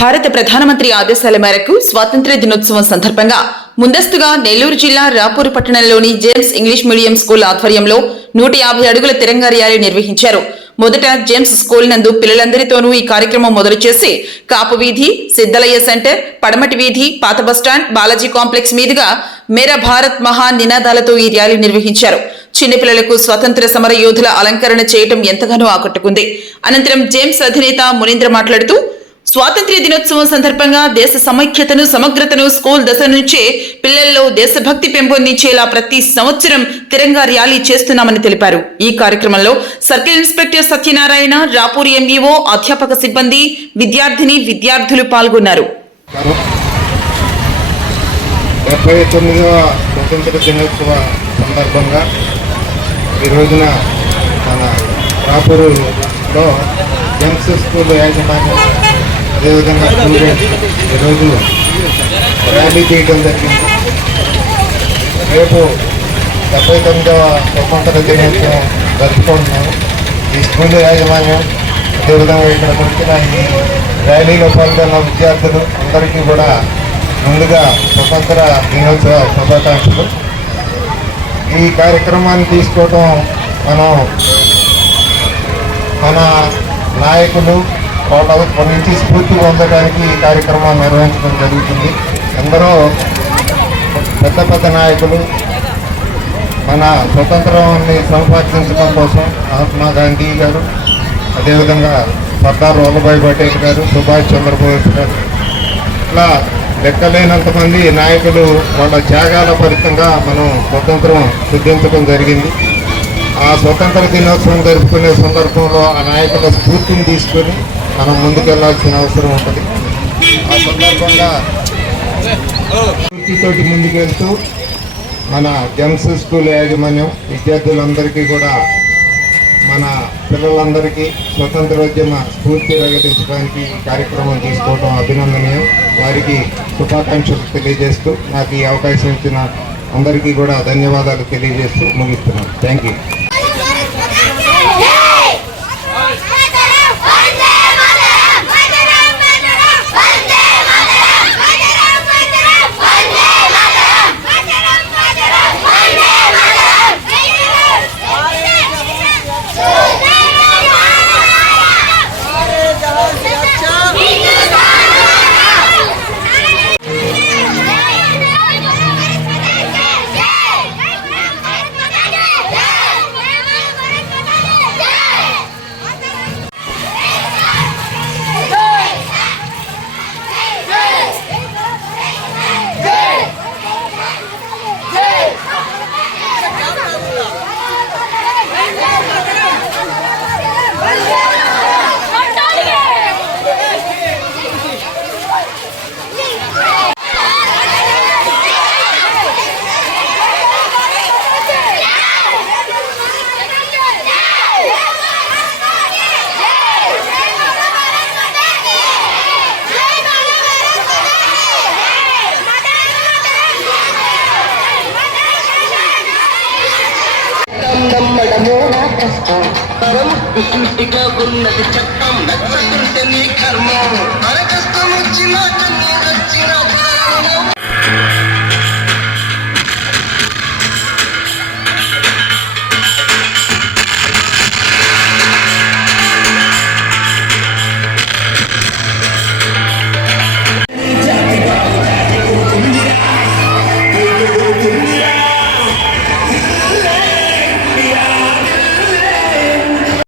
భారత ప్రధానమంత్రి ఆదేశాల మేరకు స్వాతంత్ర్య దినోత్సవం సందర్భంగా ముందస్తుగా నెల్లూరు జిల్లా రాపూరు పట్టణంలోని జేమ్స్ ఇంగ్లీష్ మీడియం స్కూల్ ఆధ్వర్యంలో 150 అడుగుల తిరంగా ర్యాలీ నిర్వహించారు. మొదట జేమ్స్ స్కూల్ నందు పిల్లలందరితోనూ ఈ కార్యక్రమం మొదలు చేసి కాపు వీధి, సిద్దలయ్య సెంటర్, పడమటి వీధి, పాత బస్టాండ్, బాలాజీ కాంప్లెక్స్ మీదుగా మేరా భారత్ మహాన్ నినాదాలతో ఈ ర్యాలీ నిర్వహించారు. చిన్నపిల్లలకు స్వతంత్ర సమర యోధుల అలంకరణ చేయటం ఎంతగానో ఆకట్టుకుంది. అనంతరం జేమ్స్ అధినేత మునీంద్ర మాట్లాడుతూ స్వాతంత్ర్య దినోత్సవం సందర్భంగా దేశ సమైక్యతను, సమగ్రతను స్కూల్ దశ నుంచే పిల్లల్లో దేశభక్తి పెంపొందించేలా ప్రతి సంవత్సరం తిరంగా ర్యాలీ చేస్తున్నామని తెలిపారు. ఈ కార్యక్రమంలో circle inspector Satyanarayana, Rapur MEO, అధ్యాపక సిబ్బంది, విద్యార్థులు పాల్గొన్నారు. 79వ స్వతంత్ర దినోత్సవ సందర్భంగా ఈ రోజున మన రాపూరులో జేమ్స్ స్కూల్ యాజమాన్యం అదేవిధంగా స్టూడెంట్స్ ఈరోజు ర్యాలీ చేయడం జరిగింది. రేపు 79వ స్వతంత్ర దినోత్సవం జరుపుకుంటున్నాము. ఈ స్కూల్ యాజమాన్యం అదేవిధంగా ఇక్కడికి వచ్చిన ఈ ర్యాలీలో పాల్గొన్న విద్యార్థులు అందరికీ కూడా ముందుగా స్వతంత్ర దినోత్సవ శుభాకాంక్షలు. ఈ కార్యక్రమాన్ని తీసుకోవడం మన నాయకులు వాళ్ళ నుంచి స్ఫూర్తి పొందడానికి ఈ కార్యక్రమాన్ని నిర్వహించడం జరుగుతుంది. ఎందరో పెద్ద నాయకులు మన స్వతంత్రాన్ని సంపాదించడం కోసం మహాత్మా గాంధీ గారు, అదేవిధంగా సర్దార్ వల్లభాయ్ పటేల్ గారు, సుభాష్ చంద్రబోస్ గారు, ఇట్లా లెక్కలేనంతమంది నాయకులు వాళ్ళ త్యాగాల ఫలితంగా మనం స్వతంత్రం సిద్ధించడం జరిగింది. ఆ స్వతంత్ర దినోత్సవం జరుపుకునే సందర్భంలో ఆ నాయకుల స్ఫూర్తిని తీసుకొని మనం ముందుకెళ్లాల్సిన అవసరం ఉంటుంది. ఆ సందర్భంగా స్ఫూర్తితోటి ముందుకెళ్తూ మన జేమ్స్ స్కూల్ యాజమాన్యం విద్యార్థులందరికీ కూడా మన పిల్లలందరికీ స్వతంత్రోద్యమ స్ఫూర్తి ప్రకటించడానికి కార్యక్రమం తీసుకోవడం అభినందనీయం. వారికి శుభాకాంక్షలు తెలియజేస్తూ నాకు ఈ అవకాశం ఇచ్చిన అందరికీ కూడా ధన్యవాదాలు తెలియజేస్తూ ముగిస్తున్నాను. Thank you. కష్టం సూటిగా ఉన్నది చట్టం నచ్చకుంటే నీ కర్మం.